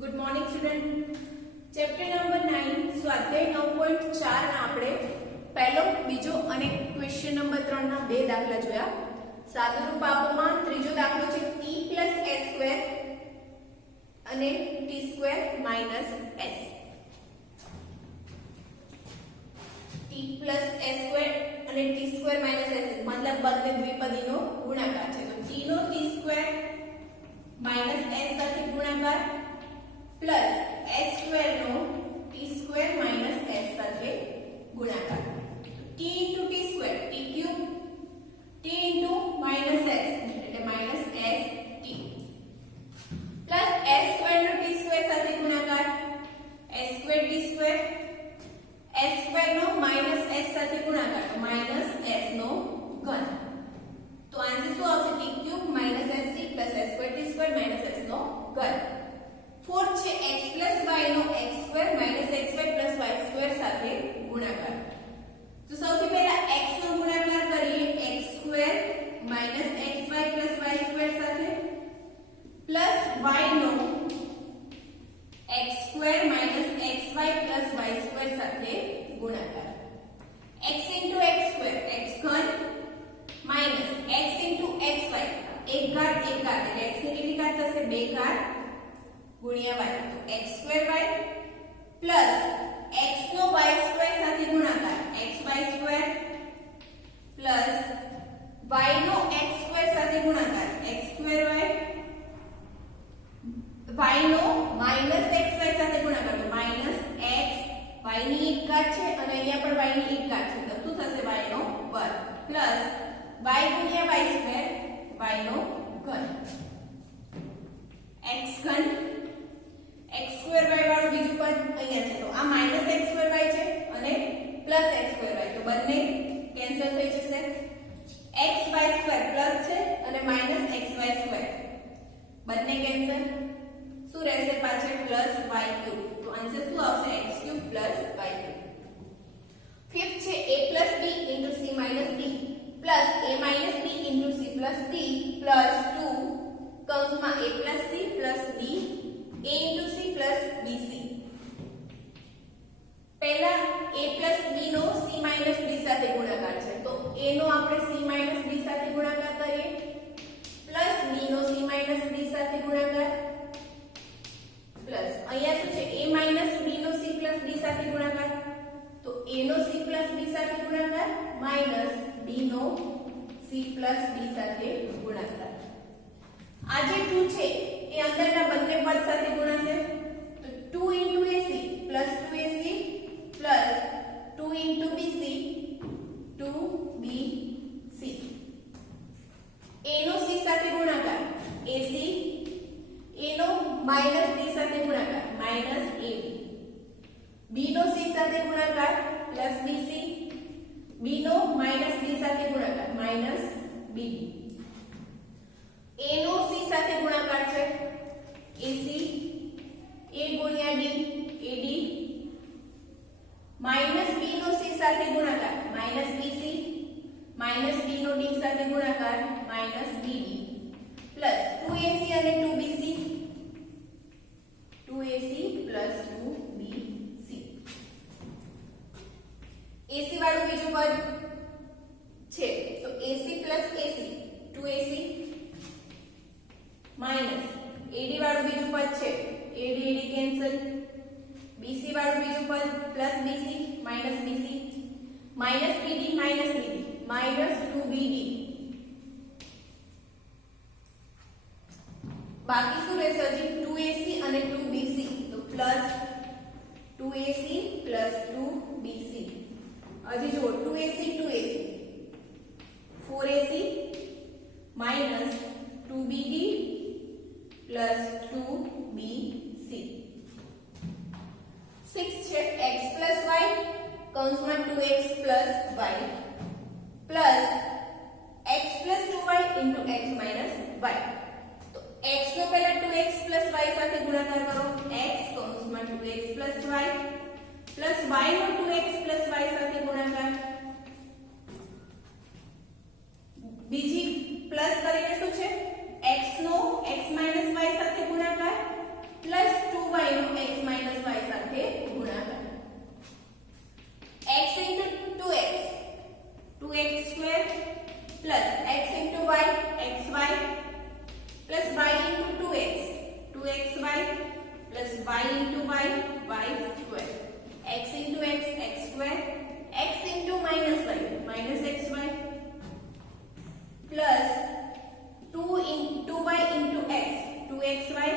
Good morning student. Chapter number 9 સ્વાધ્યાય 9.4 ના આપણે પહેલો બીજો અને ક્વેશ્ચન નંબર 3 ના બે દાખલા જોયા. સાદુરૂપ આપોમાં ત્રીજો દાખલો છે t s² અને t² - s. t s² અને t² - s મતલબ બંને દ્વિપદીનો ગુણાકાર છે. તો t નો t² - s સાથે ગુણાકાર પ્લસ s² નો t² - s સાથે ગુણાકાર. t * t² t³ t * s એટલે -st પ્લસ s² નો t² સાથે ગુણાકાર s² t² s² નો -s સાથે ગુણાકાર તો -s નો ઘન. તો આન્સર શું આવશે? t³ - st + s² t² - s નો ઘન. फोर्थ છે x + y નો x² - xy + y² સાથે ગુણાકાર. તો સૌથી પહેલા x નો ગુણાકાર કરીએ x² - xy + y² સાથે પ્લસ y નો x² - xy + y² સાથે ગુણાકાર. x * x² x ઘન માઈનસ x * xy એક ઘાત એટલે x ની કેટલી ઘાત થશે? 2 ઘાત ગુણ્યા y. તો x²y પ્લસ x નો y² સાથે ગુણાકાર xy² પ્લસ y નો x² સાથે ગુણાકાર x²y y નો -xy સાથે ગુણાકાર તો -x y ની એક ઘાત છે અને અહીંયા પણ y ની એક ઘાત છે તો શું થશે? y નો વર્ગ પ્લસ y ગુણ્યા y² y નો ઘન. x ઘન x²y વાળું બીજું પદ અહીંયા છે તો આ -x²y છે અને +x²y તો બંને કેન્સલ થઈ જશે. xy² પ્લસ છે અને -xy² બંને કેન્સલ. શું રહેશે પાછળ? +y³ તો આન્સર શું આવશે? x³ + y³. ફિફ્થ છે a + b * c - d + a - b * c + d + 2 કૌંસમાં a + c + d a * c + bc. પહેલા a + b no c - d સાથે ગુણાકાર છે તો a નો આપણે c - d સાથે ગુણાકાર કરીએ પ્લસ b નો c - d સાથે ગુણાકાર પ્લસ અહીંયા શું છે? a - b no c + d સાથે ગુણાકાર તો a નો c + d સાથે ગુણાકાર માઈનસ b નો c + d સાથે ગુણાકાર. આ જે 2 છે એ અંદરના બંને પદ સાથે ગુણાશે તો 2 * ac + 2ac + 2 * bc 2bc. a no c સાથે ગુણાકાર ac a નો -d સાથે ગુણાકાર -ab b નો c સાથે ગુણાકાર +bc b નો -d સાથે ગુણાકાર -bb. a નો c સાથે ગુણાકાર છે ac a ગુણ્યા d ad -b નો c સાથે ગુણાકાર -bc -b નો d સાથે ગુણાકાર -bb પ્લસ 2ac અને 2bc 2ac + 2bc. ac વાળું બીજું પદ છે તો ac + ac 2ac minus AD વાળું બીજું પદ છે AD કેન્સલ BC વાળું બીજું પદ plus BC minus BC minus BD minus 2BD. બાકી શું રહેશે? હજી 2AC અને 2BC તો પ્લસ 2AC + 2BC. હજી જો 2AC 4AC minus 2BD plus 2bc. 6 છે x + y કૌંસમાં 2x + y plus x + 2y * x - y. તો x નો પહેલા 2x + y સાથે ગુણાકાર કરો x કૌંસમાં 2x + y plus y નો 2x + y સાથે ગુણાકાર બીજી પ્લસ કરીને શું છે x નો x - y સાથે ગુણાકાર plus 2y y into y, y square, x into x, x square, x into minus y, minus xy, plus 2y into x, 2xy,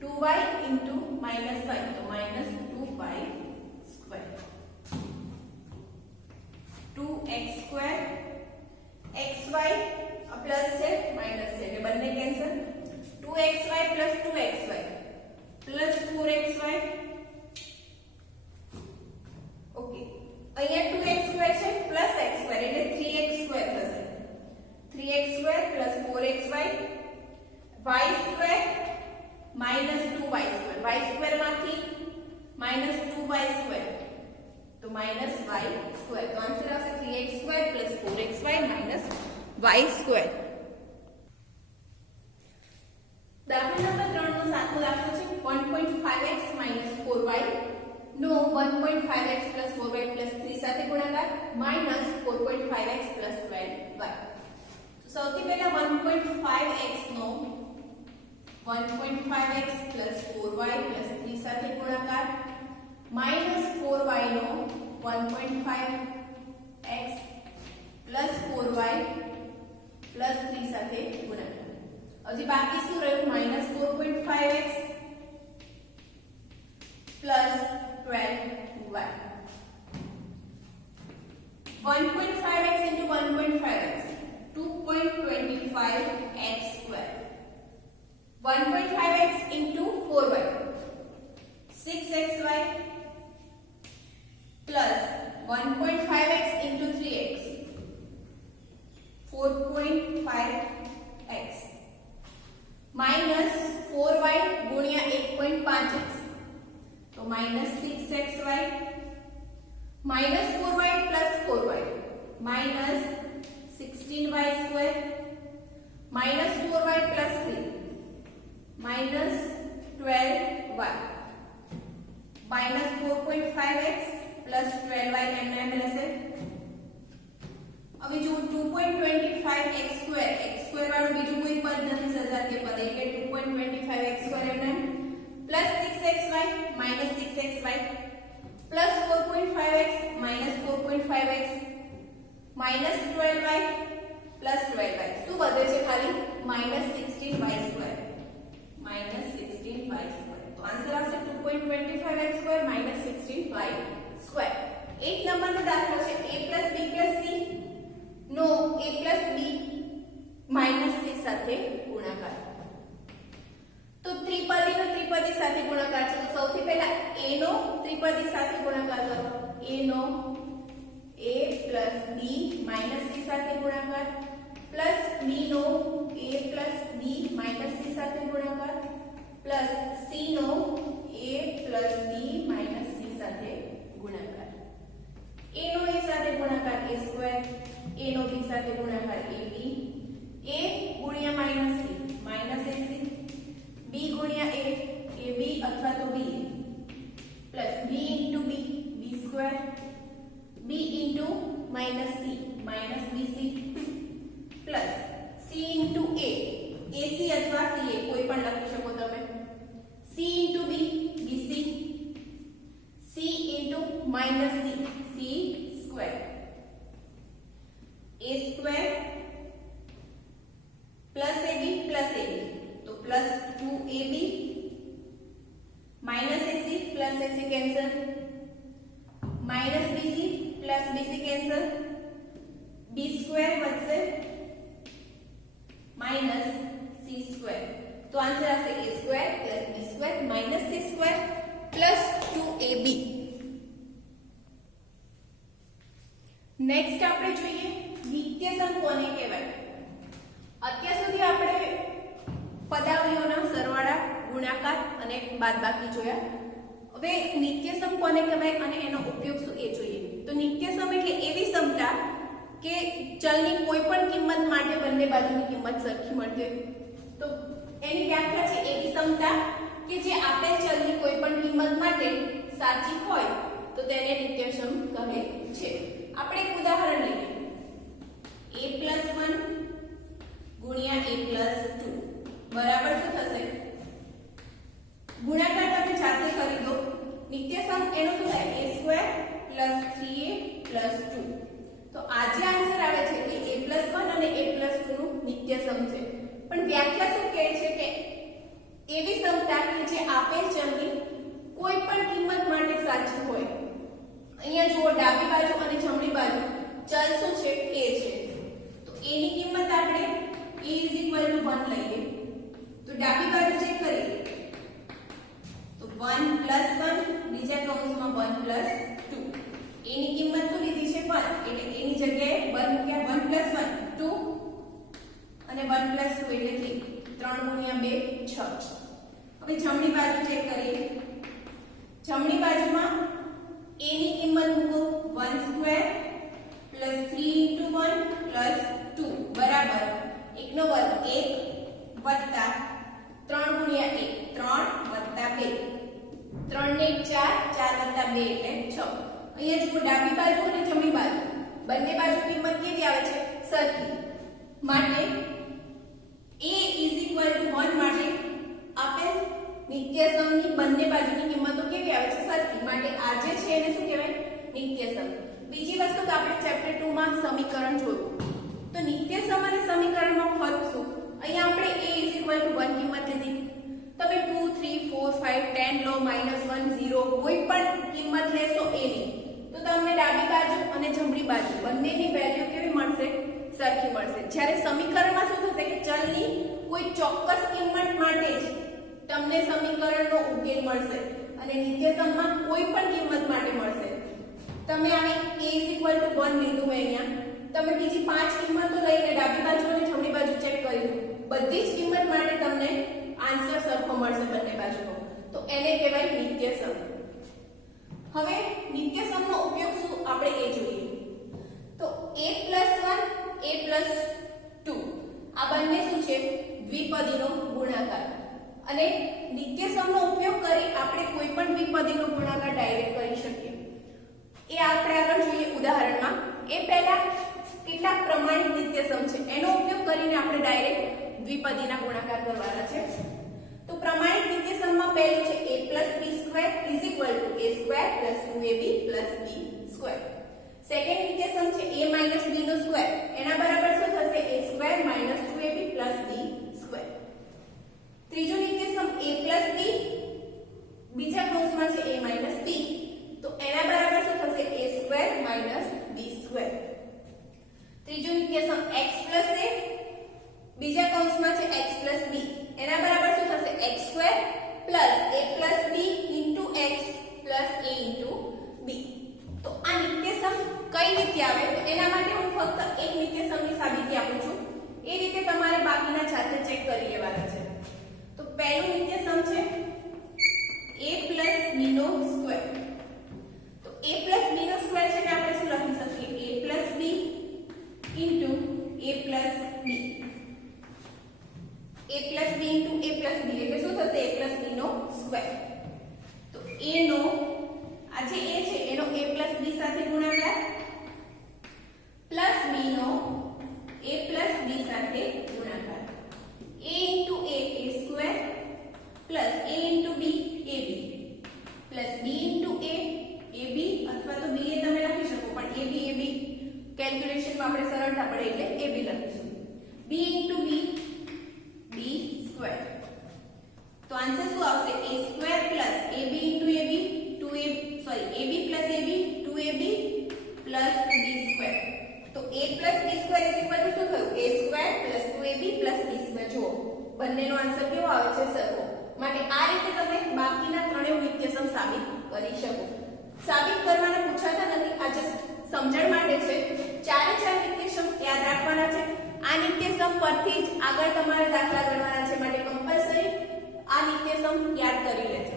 2y into minus y, तो minus 2y square, 2x square, xy plus છે minus છે એટલે બંને cancel, 2xy plus 2xy plus 4xy, okay અહીંયા 2x square છે plus x square એટલે 3x square થશે, 3x square plus 4xy, y square minus 2y square, y square માંથી minus 2y square તો minus y square, તો answer આવશે 3x square plus 4xy minus y square. દાખલા number 3 નો સાતમો દાખલો છે 1.5x 4y નો 1.5x 4y 3 સાથે ગુણાકાર minus 4.5x 12y. તો સૌથી પહેલા 1.5x નો 1.5x 4y 3 સાથે ગુણાકાર minus 4y નો 1.5x 4y प्लस 3 સાથે ગુણાકાર, હજી બાકી શું રહ્યું minus 4.5x plus 12y, 1.5x into 1.5x 2.25x square, 1.5x into 4y 6xy plus 1.5x into 3x 4.5x minus 4y गुणिया 1.5x तो minus 6xy minus 4y plus 4y minus 16y square minus 4y plus 3 minus 12y minus 4.5x plus 12y एम રહેશે. હવે જો 2.25x square વાળું બીજું કોઈ પદ નથી સજાતીય પદ એટલે 2.25x square એમને plus 6xy minus 6xy plus 4.5x minus 4.5x minus 12y plus 12y શું વધે છે ખાલી minus 16y square, minus 16y square, તો આન્સર આવશે 2.25x square minus 16y square. 8 નંબરનો દાખલો છે a plus b plus c no a plus b minus c સાથે ગુણાકાર. તો ત્રિપદીનો ત્રિપદી સાથે ગુણાકાર છે તો સૌથી પહેલા a નો ત્રિપદી સાથે ગુણાકાર કરો, a no a plus b minus c સાથે ગુણાકાર plus b નો a plus b minus c સાથે ગુણાકાર plus c no a plus b minus c સાથે ગુણાકાર. a નો a સાથે ગુણાકાર a square, a no b સાથે ગુણાકાર ab, a ગુણ્યા minus c minus ac, b ગુણ્યા a ab અથવા તો b plus b into b b square, b into minus c minus bc plus c into a ac અથવા ca કોઈ પણ લખી શકો તમે, c into b bc, c into minus c c square, a square plus ab तो plus 2ab minus ac plus ac cancel, minus bc plus bc cancel, b square વધશે minus c square, तो answer આવશે a square plus b square minus c square plus 2ab. Next આપણે જોઈએ નિત્યસમ કોને કહેવાય. અત્યાર સુધી આપણે પદાવલીઓના સરવાળા, ગુણાકાર અને બાદબાકી જોયા. હવે નિત્યસમ કોને કહેવાય અને એનો ઉપયોગ શું એ જોઈએ. તો નિત્યસમ એટલે એવી સમતા કે ચલની કોઈ પણ કિંમત માટે બંને બાજુની કિંમત સરખી મળતી હોય. તો એની વ્યાખ્યા છે એવી સમતા કે જે આપેલ ચલની કોઈ પણ કિંમત માટે સાચી હોય તો તેને નિત્યસમ કહે છે. આપણે એક ઉદાહરણ લઈએ, a+1 ગુણ્યા a+2 બરાબર શું થશે? ગુણાકાર તમે સમ છે, પણ વ્યાખ્યા શું કહે છે કે એવી સમતા કે જે આપેલ ચલની કોઈ પણ કિંમત માટે સાચી હોય. અહીંયા જુઓ ડાબી બાજુ અને જમણી બાજુ ચલ શું છે a છે, તો a ની કિંમત આપણે a = 1 લઈએ. તો ડાબી બાજુ ચેક કરીએ તો 1 + 1 બીજા કૌંસમાં 1 + 2. a ની કિંમત શું લીધી છે 1, એટલે a ની જગ્યાએ 1 મૂક્યા. 1 + 1 2 અને 1 + 2 એટલે 3 × 2 6. હવે જમણી બાજુ ચેક કરીએ. જમણી બાજુમાં a ની કિંમત મૂકો 1² + 3 × 1 + 2 બરાબર 1 નો વર્ગ 1 વત્તા 3 × 1 3 વત્તા 2 3 ને 1 4 4 વત્તા 2 એટલે 6. અહીંયા જુઓ ડાબી બાજુ અને જમણી બાજુ બંને બાજુ કિંમત કેવી આવે છે સરખી, માટે a = 1 માટે આપેલ નિત્યસમની બંને બાજુની કિંમતો કેવી આવે છે સરખી, માટે આ જે છે એને શું કહેવાય નિત્યસમ. બીજી વસ્તુ તો આપણે ચેપ્ટર 2 માં સમીકરણ જોયું. તો નિત્યસમ અને સમીકરણમાં ફરક શું? અહીંયા આપણે a = 1 કિંમત લીધી. તમે 2 3 4 5 10 લો -1 0 કોઈ પણ કિંમત લેશો a ની તો તમને ડાબી બાજુ અને જમણી બાજુ બંનેની વેલ્યુ કેવી મળશે સરખી મળશે. જ્યારે સમીકરણમાં શું થશે કે ચલની કોઈ ચોક્કસ કિંમત માટે જ તમને સમીકરણનો ઉકેલ મળશે અને નિત્યસમમાં કોઈ પણ કિંમત માટે મળશે. તમે આને a = 1 લીધું અહીંયા, તમે બીજી 5 કિંમતો લઈને ડાબી બાજુ અને જમણી બાજુ ચેક કર્યું, બધી જ કિંમત માટે તમને આન્સર સરખો મળશે બંને બાજુનો, તો એને કહેવાય નિત્યસમ. હવે નિત્યસમનો ઉપયોગ શું આપણે એ જોઈએ. તો a + 1 a + 2 આ બંને શું છે દ્વિપદીનો ગુણાકાર, અને નિત્યસમનો ઉપયોગ કરી આપણે કોઈ પણ દ્વિપદીનો ગુણાકાર ડાયરેક્ટ કરી શકીએ. એ આપણે આગળ જોઈએ ઉદાહરણમાં. એ પહેલા કેટલાક પ્રમાણિત નિત્યસમ છે એનો ઉપયોગ કરીને આપણે ડાયરેક્ટ દ્વિપદીના ગુણાકાર કરવાના છે. તો પ્રમાણિત નિત્યસમમાં પહેલું છે a + b² = a² + 2ab + b². Second નિત્યસમ છે a - b² એના બરાબર શું થશે a² - 2ab + b². ત્રીજું નિત્યસમ a + b બીજા કૌંસમાં છે a - b તો એના બરાબર શું થશે a² - b². ત્રીજું નિત્યસમ x + a બીજા કૌંસમાં છે x + b એના બરાબર શું થશે x² + a + b * x + a * b. તો આ નિત્યસમ કઈ રીતે આવે તો એના માટે હું ફક્ત એક નિત્યસમની સાબિતી આપું છું, એ રીતે તમારે બાકીના જાતે ચેક કરી લેવાના છે. તો પહેલું નિત્યસમ છે a + b² તો a + b² છે કે આપણે શું લખી શકીએ a + b * a + b a + b * a + b એટલે શું થશે a + b². તો a નો આ જે a છે એનો a + b સાથે ગુણાકાર પ્લસ b નો a + b સાથે ગુણાકાર a * a a² + a * b ab + b * a ab અથવા તો ba તમે લખી શકો, પણ ab કેલ્ક્યુલેશનમાં આપણે સરળતા પડે એટલે ab લખીશું. b * b b². તો આન્સર શું આવશે a² + ab * ab ab + ab 2ab + b². તો a + b² શું થયું a² + 2ab + b². જુઓ બંનેનો આન્સર કેવો આવે છે સરખો, માટે આ રીતે તમે બાકીના ત્રણેય નિત્યસમ સાબિત કરી શકો. સાબિત કરવાના પૂછાતા નથી, આ જસ્ટ સમજણ માટે છે. ચારે ચાર નિત્યસમ યાદ રાખવાના છે. આ નિત્યસમ પરથી જ આગળ તમારે દાખલા ગણવાના છે, માટે કમ્પલસરી આ નિત્યસમ યાદ કરી લેજો.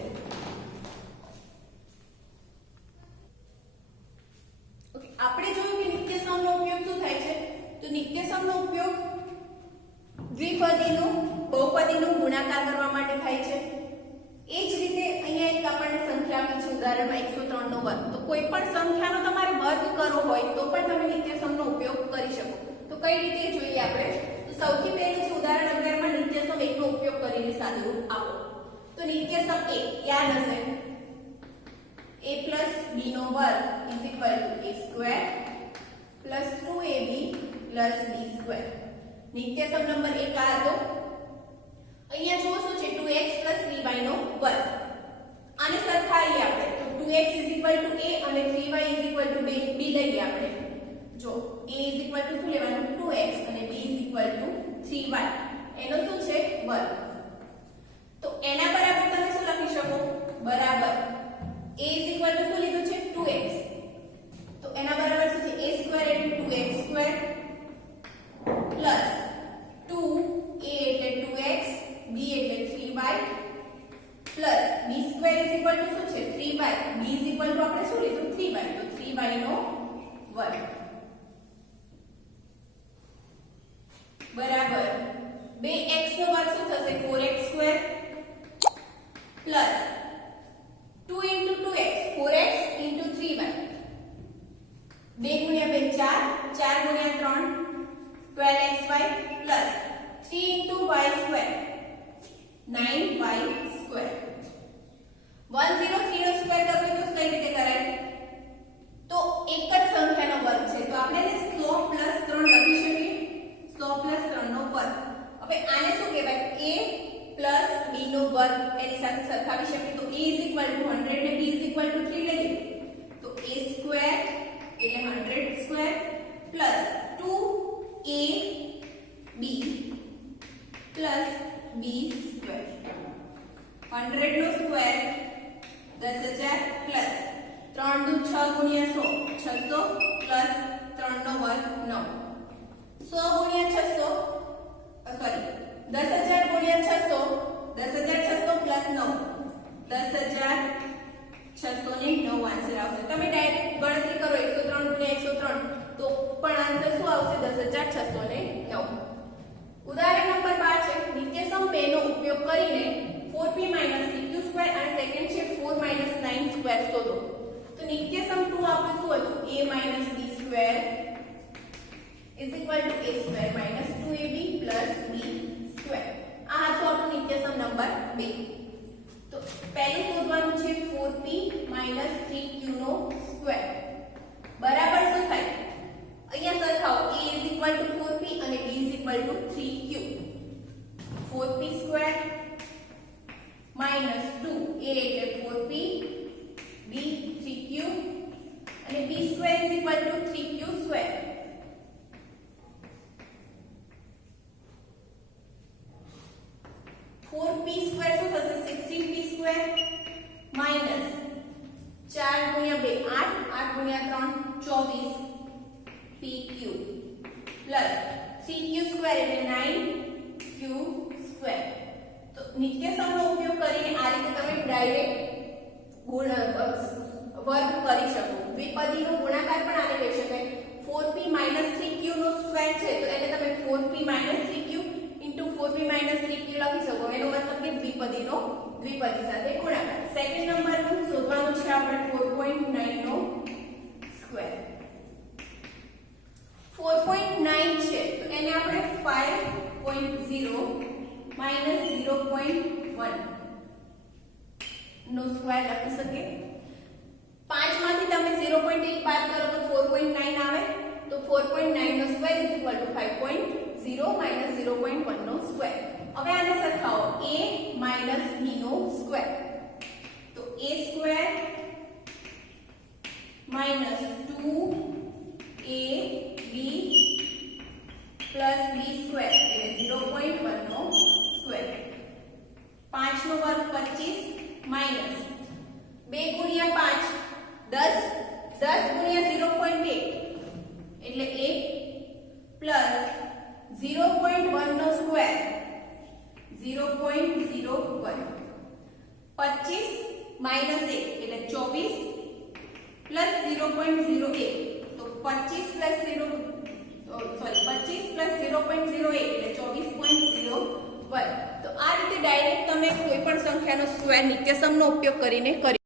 ઓકે, આપણે જોયું કે નિત્યસમનો ઉપયોગ શું થાય છે. તો નિત્યસમનો ઉપયોગ દ્વિપદીનો બહુપદીનો ગુણાકાર કરવા માટે થાય છે. એ જ રીતે અહીંયા એક આપણને સંખ્યા આપી છે ઉદાહરણમાં 103 નો વર્ગ. તો કોઈ પણ સંખ્યાનો તમારે વર્ગ કરવો હોય તો પણ તમે નિત્યસમનો ઉપયોગ કરી શકો. તો કઈ રીતે જોઈએ આપણે. તો સૌથી પહેલું છે ઉદાહરણ 11 માં નિત્યસમ 1 નો ઉપયોગ કરીને સાદુરૂપ આપો. તો નિત્યસમ 1 યાદ હશે a + b નો વર્ગ = a² + 2ab + b². નિત્યસમ નંબર 1 આ હતો. અહીંયા જુઓ શું છે 2x 3y નો વર્ગ. આને સરખાઈએ આપણે તો 2x a અને 3y b લઈએ આપણે. જો a શું લેવાનું 2x અને b 3y એનો શું છે વર્ગ. તો એના બરાબર તમે શું લખી શકો બરાબર a શું લીધું છે 2x તો એના બરાબર શું છે a સ્ક્વેર એટલે 2x સ્ક્વેર પ્લસ 2a એટલે 2x b એટલે 3y પ્લસ b સ્ક્વેર શું છે 3y b આપણે શું લીધું 3y તો 3y નો વર્ગ બરાબર 2x નો વર્ગ શું થશે 4x square plus 2 into 2x 4x into 3y 2 ગુણ્યા 2 4 4 ગુણ્યા 3 12xy plus 3 into y square 9y square 103 નો સ્ક્વેર કરવો તો કઈ રીતે કરાય તો એક જ સંખ્યાનો વર્ગ છે તો આપણે એને 100 + 3 લખી શકીએ 100 + 3 નો વર્ગ. હવે આને શું કહેવાય a + b નો વર્ગ એની સાથે સરખાવી શકીએ તો a 100 ને b 3 લઈએ તો a સ્ક્વેર એટલે 100 square plus 2ab plus b square 100 નો સ્ક્વેર 10000 પ્લસ 3 દુ 6 ગુણ્યા 100 600 પ્લસ 3 નો વર્ગ 9 100 ગુણ્યા 600 સોરી 10000 ગુણ્યા 600 10600 પ્લસ 9 10600 ને 9 આન્સર આવશે. તમે ડાયરેક્ટ ગણતરી કરો 103 ગુણ્યા 103 તો પણ આન્સર શું આવશે 10600 ને 9. ઉદાહરણ નંબર 5 છે નિત્યસમ 2 નો ઉપયોગ કરીને 4p - 3q² અને સેકન્ડ છે 4 - 9² શોધો. તો નિત્યસમ 2 આપણે શું હતું a - b² a² - 2ab + b². આ હતો આપણો નિત્યસમ નંબર 2. તો પહેલું શોધવાનું છે 4p - 3q નો સ્ક્વેર બરાબર શું થાય અહીંયા સરખાવો a 4p અને b 3q 4p² - 2 a એટલે 4p b 3q અને b² 3q². 4p² શું થશે 16p² માઈનસ 4 ગુણ્યા 2 8 8 ગુણ્યા 3 24pq પ્લસ 3q² એટલે 9q². તો નિત્યસમનો ઉપયોગ કરીને આ રીતે તમે ડાયરેક્ટ વર્ગ કરી શકો. દ્વિપદીનો ગુણાકાર પણ આને લઈ શકાય 4p - 3q નો સ્ક્વેર છે તો એને તમે 4p - 3q 4p - 3q લખી શકો. એનો મતલબ કે દ્વિપદી સાથે ગુણાકાર. સેકન્ડ નંબરનું શોધવાનું છે આપણે 4.9 નો સ્ક્વેર 4.9 છે તો એને આપણે 5.0 - 0.1 નો સ્ક્વેર લખી શકીએ. 5 માંથી તમે 0.1 બાદ કરો તો 4.9 આવે તો 4.9 નો સ્ક્વેર 5.0 - 0.1 નો સ્ક્વેર. હવે આને સરખાવો a - b નો સ્ક્વેર તો a² - 2ab + b² એટલે 0.1 નો સ્ક્વેર. 5 નો વર્ગ 25 માઈનસ 2 ગુણ્યા 5 10 ગુણ્યા 0.8 એટલે 1 પ્લસ 0.1 નો સ્ક્વેર 0.01 25 માઈનસ 1 એટલે 24 પ્લસ 0.01 તો 25 પ્લસ 0.01 એટલે 24.01. તો આ રીતે ડાયરેક્ટ તમે કોઈ પણ સંખ્યાનો સ્ક્વેર નિત્યસમનો ઉપયોગ કરીને કરી